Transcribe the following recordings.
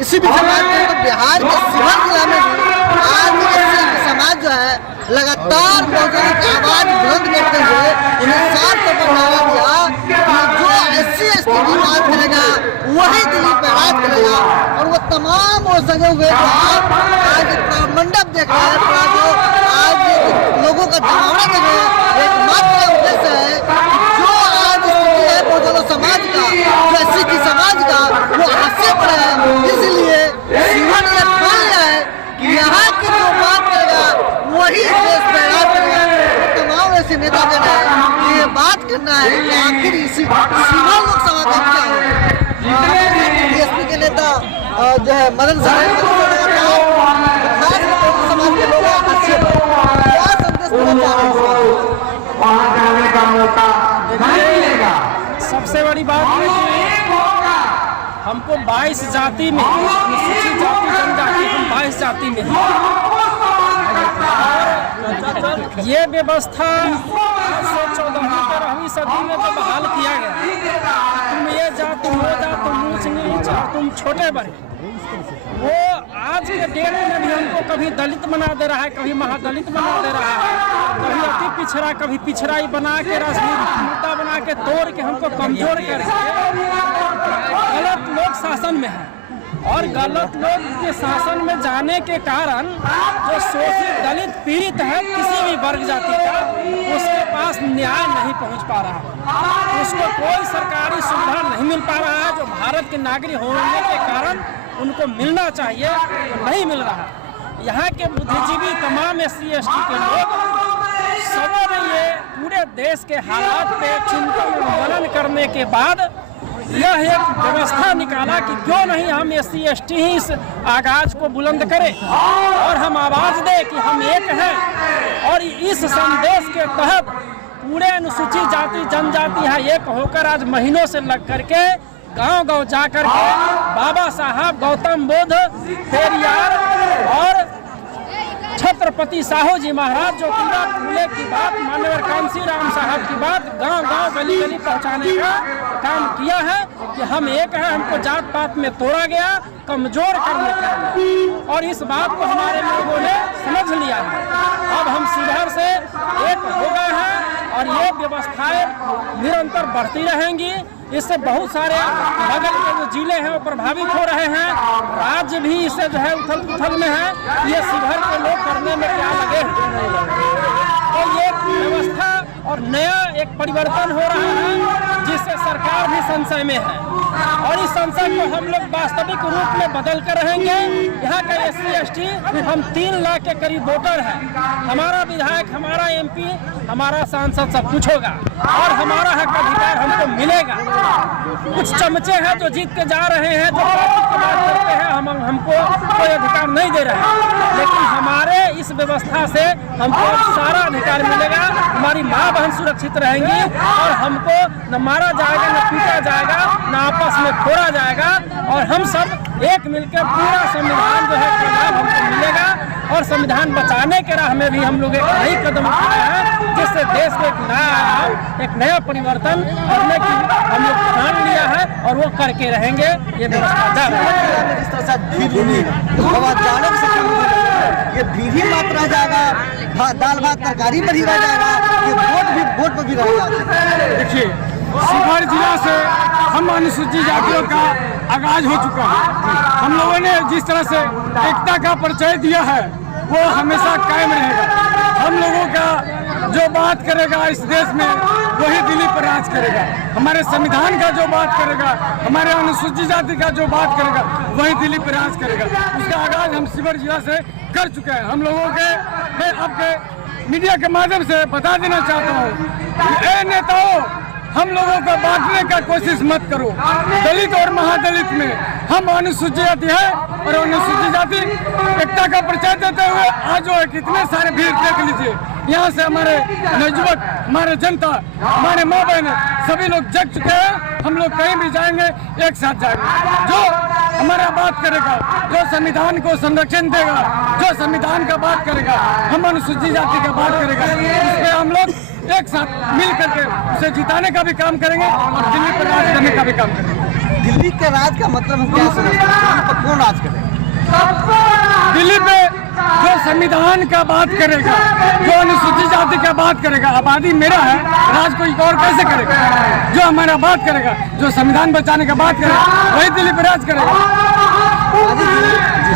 इसी बीच बात करें तो बिहार के शिवहर जिला में भी आज एससी समाज जो है लगातार बहुजनों की आवाज बुलंद करते हुए उन्हें साफ तौर पर नारा दिया कि जो SC/ST की बात करेगा वही दिलीप पे राज करेगा। और वो तमाम वो सजे हुए जो आप आज मंडप देख रहे हैं, पूरा जो आज लोगों का जमावड़ा देख रहे हैं, एकमात्र उद्देश्य है जो आज स्थिति है बहुजनों समाज का, जो SC की समाज का, वो हास्य पर है। इसलिए शिवहर ने मान लिया है कि यहाँ की जो बात करेगा वही देश पे राज करेगा। तमाम ऐसे नेता जो है ये बात करना है कि आखिर इसी शिवहर लोकसभा का क्या है। BSP के नेता जो है मदन साहब खास समाज के लोग हास्य पर क्या संदेश देना चाह रहे हैं? सबसे बड़ी बात हमको 22 जाति में, अनुसूचित जाति जनजाति, हम 22 जाति में हैं। ये व्यवस्था 14वीं सदी में तो बहाल किया गया, तुम ये जा, तुम वो जा, तुम ऊंच नीच, तुम छोटे बड़े। वो आज के डेट में भी हमको कभी दलित बना दे रहा है, कभी महादलित बना दे रहा है, कभी अति पिछड़ा, कभी पिछड़ाई बना के राजनीतिक मुद्दा बना के तोड़ के हमको कमजोर करके गलत लोग शासन में है। और गलत लोग के शासन में जाने के कारण जो शोषित दलित पीड़ित है किसी भी वर्ग जाति का, उसके पास न्याय नहीं पहुंच पा रहा, उसको कोई सरकारी सुविधा नहीं मिल पा रहा है जो भारत के नागरिक होने के कारण उनको मिलना चाहिए, वो नहीं मिल रहा। यहाँ के बुद्धिजीवी तमाम SC/ST के लोग सबों ने ये पूरे देश के हालात पे चिंतन मनन करने के बाद यह एक व्यवस्था निकाला कि क्यों नहीं हम SC/ST ही इस आगाज को बुलंद करें और हम आवाज दें कि हम एक हैं। और इस संदेश के तहत पूरे अनुसूचित जाति जनजाति है एक होकर आज महीनों से लग करके गांव-गांव जा करके बाबा साहब गौतम बुद्ध, पेरियार और छत्रपति साहू जी महाराज ज्योतिबा फूले की बात, माननीय कांसी राम साहब की बात गांव-गांव गली-गली पहुंचाने का काम किया है कि हम एक हैं, हमको जात पात में तोड़ा गया, कमजोर करने के लिए। और इस बात को हमारे लोगों ने समझ लिया है। अब हम शिवहर से एक हो गए हैं और ये व्यवस्थाएं निरंतर बढ़ती रहेंगी। इससे बहुत सारे बगल के जो जिले हैं वो प्रभावित हो रहे हैं, राज्य भी इससे जो है उथल पुथल में है। ये शिवहर के लोग करने में क्या लगे हैं, तो ये व्यवस्था और नया एक परिवर्तन हो रहा है जिससे सरकार भी संशय में है। और इस संशय को हम लोग वास्तविक रूप में बदल कर रहेंगे। यहाँ का SC/ST हम 3 लाख के करीब वोटर है, हमारा विधायक, हमारा MP, हमारा सांसद सब कुछ होगा और हमारा हक अधिकार हमको मिलेगा। कुछ चमचे हैं जो जीत के जा रहे हैं, जो की बात करते हैं, हमको कोई अधिकार नहीं दे रहे हैं, लेकिन हमारे इस व्यवस्था से हमको सारा अधिकार मिलेगा। हमारी माँ बहन सुरक्षित रहेंगी और हमको न मारा जाएगा, न पीटा जाएगा, न आपस में फोड़ा जाएगा। और हम सब एक मिलकर पूरा संविधान जो है का लाभ हमको मिलेगा। और संविधान बचाने के राह में भी हम लोग एक नई कदम उठा रहे हैं जिससे देश को एक नया आयाम, एक नया परिवर्तन करने की हम लोग ठान लिया है और वो करके रहेंगे। ये व्यवस्था जा रही है। जिस तरह से ये भी मात्र रह जाएगा, दाल भात तरकारी पर ही रह जाएगा, ये वोट पर भी रहेगा। देखिए, शिवहर जिला से हम अनुसूचित जातियों का आगाज हो चुका है। हम लोगों ने जिस तरह से एकता का परिचय दिया है वो हमेशा कायम रहेगा। हम लोगों का जो बात करेगा इस देश में वही दिलीप पर राज करेगा। हमारे संविधान का जो बात करेगा, हमारे अनुसूचित जाति का जो बात करेगा वही दिलीप पर राज करेगा। उसका आगाज हम शिवहर जिला से कर चुके हैं। हम लोगों के मैं आपके मीडिया के माध्यम से बता देना चाहता हूँ, ए नेताओं, हम लोगों को बांटने का कोशिश मत करो। दलित और महादलित में हम अनुसूचित जाति है और अनुसूचित जाति एकता का परिचय देते हुए आज जो है कितने सारे भीड़ देख लीजिए। यहाँ से हमारे नौजवान, हमारे जनता, हमारे माँ बहन सभी लोग जग चुके हैं। हम लोग कहीं भी जाएंगे एक साथ जाएंगे। जो हमारा बात करेगा, जो संविधान को संरक्षण देगा, जो संविधान का बात करेगा, हम अनुसूचित जाति का बात करेगा, इसमें हम लोग एक साथ मिल करके उसे जिताने का भी काम करेंगे और दिल्ली पर राज करने का भी काम करेंगे। दिल्ली के राज का मतलब हम क्या समझते हैं? दिल्ली पर कौन राज करेगा? दिल्ली पे जो संविधान का बात करेगा, जो अनुसूचित जाति का बात करेगा, आबादी मेरा है, राज कोई और कैसे करेगा? जो हमारा बात करेगा, जो संविधान बचाने का बात करेगा, वही दिल्ली पे राज करेगा।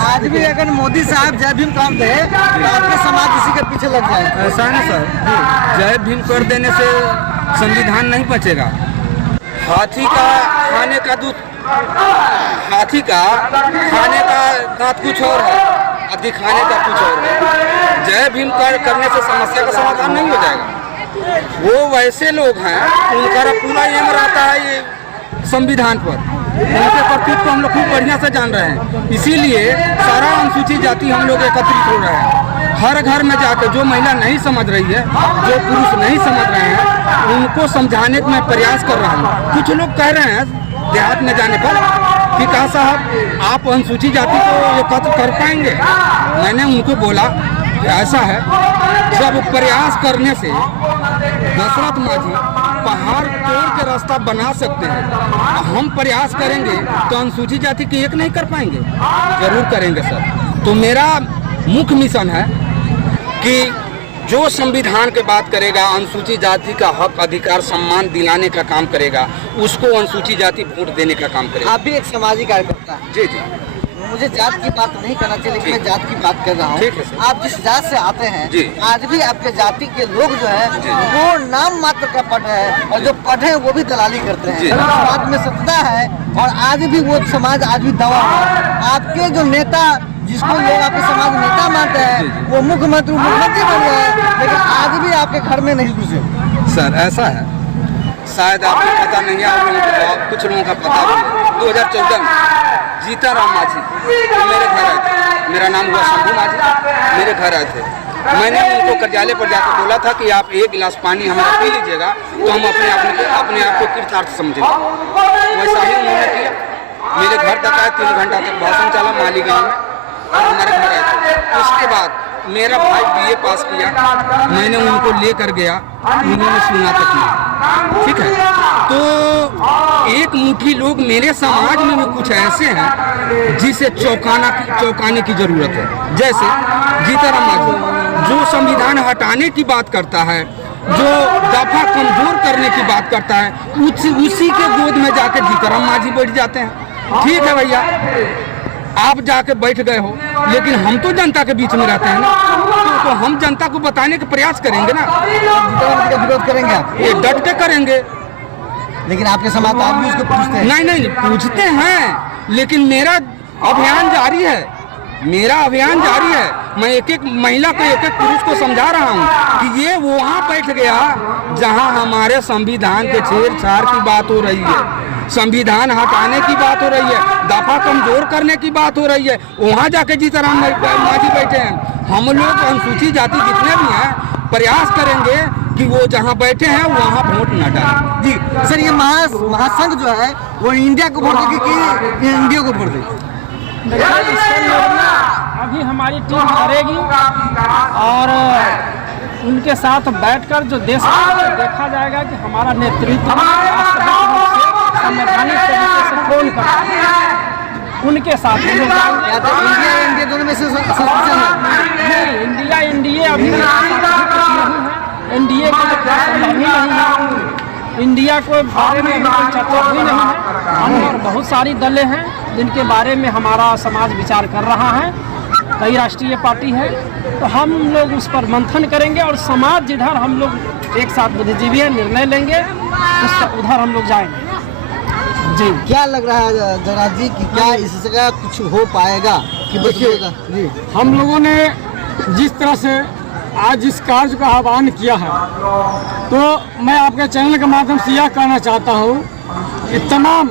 आज भी अगर मोदी साहब जय भीम काम दे तो आपके समाज इसी के पीछे लग जाए। ऐसा है ना सर, जय भीम कर देने से संविधान नहीं बचेगा। हाथी का खाने का दूध, हाथी का खाने का दांत कुछ और है और दिखाने का कुछ और है। जय भीम करने से समस्या का समाधान नहीं हो जाएगा। वो वैसे लोग हैं, उनका पूरा एम रहता है ये संविधान पर, उनके कर्तव्य को हम लोग खूब बढ़िया से जान रहे हैं। इसीलिए सारा अनुसूचित जाति हम लोग एकत्रित हो रहे हैं। हर घर में जाकर जो महिला नहीं समझ रही है, जो पुरुष नहीं समझ रहे हैं, उनको समझाने का मैं प्रयास कर रहा हूँ। कुछ लोग कह रहे हैं देहात में जाने पर कि कहा साहब आप अनुसूचित जाति को एकत्र कर पाएंगे। मैंने उनको बोला कि ऐसा है, जब प्रयास करने से दशरथ मांझी पहाड़ तोड़ के रास्ता बना सकते हैं, हम प्रयास करेंगे तो अनुसूचित जाति के एक नहीं कर पाएंगे? जरूर करेंगे सर। तो मेरा मुख्य मिशन है कि जो संविधान के बात करेगा, अनुसूचित जाति का हक अधिकार सम्मान दिलाने का काम करेगा, उसको अनुसूचित जाति वोट देने का काम करेगा। आप भी एक सामाजिक कार्यकर्ता हैं। जी जी। मुझे जात की बात नहीं करना चाहिए, लेकिन मैं जात की बात कर रहा हूँ। ठीक है सर। आप जिस जात से आते हैं, जी। आज भी आपके जाति के लोग जो है वो नाम मात्र का पढ़ रहे हैं, और जो पढ़े हैं वो भी दलाली करते हैं। जी। समाज में सत्ता है और आज भी वो समाज आज भी दबा हुआ है। आपके जो नेता, जिसको लोग आपके समाज नेता मानते हैं, वो मुख्यमंत्री बन गए हैं, लेकिन आज भी आपके घर में नहीं घुसे। सर ऐसा है, शायद आपको पता नहीं है और कुछ लोगों का पता भी है। 2014 में जीताराम मांझी मेरे घर आए थे। मेरा नाम हुआ शंभू मांझी, मेरे घर आए थे। मैंने उनको कार्यालय पर जाकर बोला था कि आप एक गिलास पानी हमारा पी लीजिएगा तो हम अपने आप को कृतार्थ समझेंगे। वैसा ही उन्होंने किया। मेरे घर तक आए, 3 घंटा तक भाषण चला मालीगांव में, और हमारे घर आए थे। उसके बाद मेरा भाई BA पास किया, मैंने उनको लेकर गया, उन्होंने सुना तक नहीं। ठीक है, तो एक मुट्ठी लोग मेरे समाज में भी कुछ ऐसे हैं जिसे चौंकाने की जरूरत है। जैसे जीताराम मांझी जो संविधान हटाने की बात करता है, जो दफा कमजोर करने की बात करता है, उसी के गोद में जाकर जीताराम मांझी बैठ जाते हैं। ठीक है भैया, आप जाके बैठ गए हो, लेकिन हम तो जनता के बीच में रहते हैं ना, तो हम जनता को बताने का प्रयास करेंगे ना। का विरोध करेंगे आप? ये डट के करेंगे। लेकिन आपके समाज आज भी उसको पूछते हैं। नहीं पूछते हैं, लेकिन मेरा अभियान जारी है। मेरा अभियान जारी है। मैं एक एक महिला को, एक एक पुरुष को समझा रहा हूँ कि ये वहाँ बैठ गया जहाँ हमारे संविधान के छेड़छाड़ की बात हो रही है, संविधान हटाने की बात हो रही है, दफा कमजोर करने की बात हो रही है। वहाँ जाके जीताराम मांझी बैठे हैं। हम लोग अनुसूचित जाति जितने भी हैं प्रयास करेंगे कि वो जहाँ बैठे हैं वहाँ वोट न डालें। जी सर, ये महासंघ जो है वो इंडिया को वोट देगी कि इंडिया को वोट देगी? अभी हमारी टीम करेगी और उनके साथ बैठकर जो देश देखा जाएगा कि हमारा नेतृत्व संवैधानिक तरीके से कौन करता है, उनके साथ हम लोग जाएंगे। या तो इंडिया दोनों में से नहीं, इंडिया एनडीए अभी नहीं है। एनडीए की तो कोई संभव ही नहीं है। इंडिया को बारे में अभी कोई चर्चा भी नहीं है। हम और बहुत सारी दलें हैं जिनके बारे में हमारा समाज विचार कर रहा है। कई राष्ट्रीय पार्टी है, तो हम लोग उस पर मंथन करेंगे और समाज जिधर हम लोग एक साथ बुद्धिजीवी निर्णय लेंगे उधर हम लोग जाएंगे। जी, क्या लग रहा है जगन्नाथ जी कि क्या इस जगह कुछ हो पाएगा कि बचिएगा? जी, हम लोगों ने जिस तरह से आज इस कार्य का आह्वान किया है, तो मैं आपके चैनल के माध्यम से यह कहना चाहता हूँ कि तमाम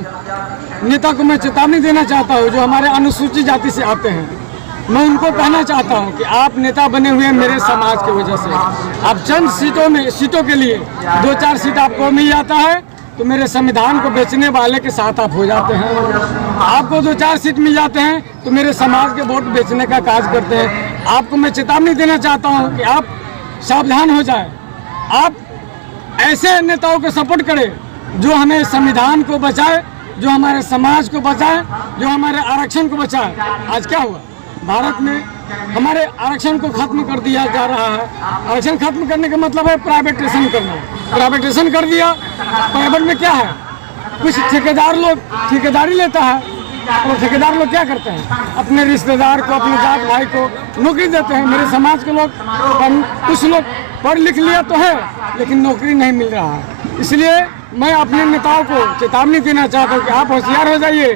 नेता को मैं चेतावनी देना चाहता हूँ जो हमारे अनुसूचित जाति से आते हैं। मैं उनको कहना चाहता हूँ कि आप नेता बने हुए हैं मेरे समाज की वजह से। आप चंद सीटों के लिए 2-4 सीट आपको मिल जाता है तो मेरे संविधान को बेचने वाले के साथ आप हो जाते हैं। आपको 2-4 सीट मिल जाते हैं तो मेरे समाज के वोट बेचने का काज करते हैं। आपको मैं चेतावनी देना चाहता हूँ कि आप सावधान हो जाए। आप ऐसे नेताओं को सपोर्ट करें जो हमें संविधान को बचाए जो हमारे समाज को बचाए, जो हमारे आरक्षण को बचाए। आज क्या हुआ, भारत में हमारे आरक्षण को खत्म कर दिया जा रहा है। आरक्षण खत्म करने का मतलब है प्राइवेटाइजेशन करना। प्राइवेटाइजेशन कर दिया, प्राइवेट में क्या है, कुछ ठेकेदार लोग ठेकेदारी लेता है, और ठेकेदार लोग क्या करते हैं, अपने रिश्तेदार को, अपने जात भाई को नौकरी देते हैं। मेरे समाज के लोग, कुछ लोग पढ़ लिख लिया तो है, लेकिन नौकरी नहीं मिल रहा है। इसलिए मैं अपने नेताओं को चेतावनी देना चाहता हूँ कि आप होशियार हो जाइए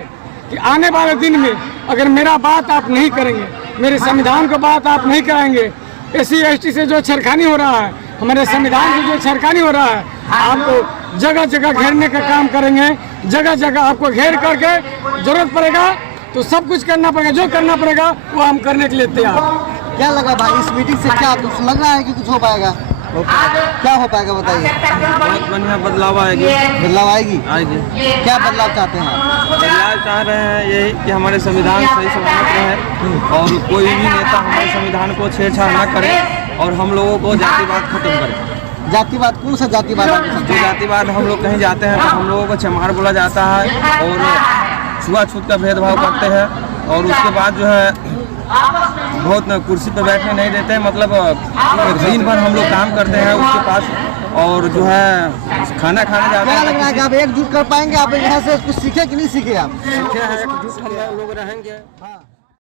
कि आने वाले दिन में अगर मेरा बात आप नहीं करेंगे, मेरे संविधान को बात आप नहीं कराएंगे, SC ST से जो छेड़खानी हो रहा है, हमारे संविधान से जो छेड़खानी हो रहा है, आपको जगह जगह घेरने का काम करेंगे। जगह जगह आपको घेर करके जरूरत पड़ेगा तो सब कुछ करना पड़ेगा, जो करना पड़ेगा वो हम करने के लिए तैयार। क्या लगा भाई इस मीटिंग से, क्या कुछ लग रहा है कि कुछ हो पाएगा? क्या हो पाएगा बताइए? बहुत बढ़िया बदलाव आएगी। बदलाव आएगी? क्या बदलाव चाहते हैं? बदलाव चाह रहे हैं यही कि हमारे संविधान सही सलामत रहे और कोई भी नेता हमारे संविधान को छेड़छाड़ न करे और हम लोगों को जातिवाद खत्म करे। जातिवाद? कौन सा जातिवाद? जो जातिवाद हम लोग कहीं जाते हैं तो हम लोगों को चमार बोला जाता है और छुआछूत का भेदभाव करते हैं, और उसके बाद जो है बहुत कुर्सी पर बैठने नहीं देते, मतलब दिन भर हम लोग काम करते हैं उसके पास, और जो है खाना खाने जाते हैं। क्या लग रहा है कि आप एकजुट कर पाएंगे? आप यहाँ से कुछ सीखे कि नहीं सीखे? आप सीखे हैं, एकजुट हम लोग रहेंगे।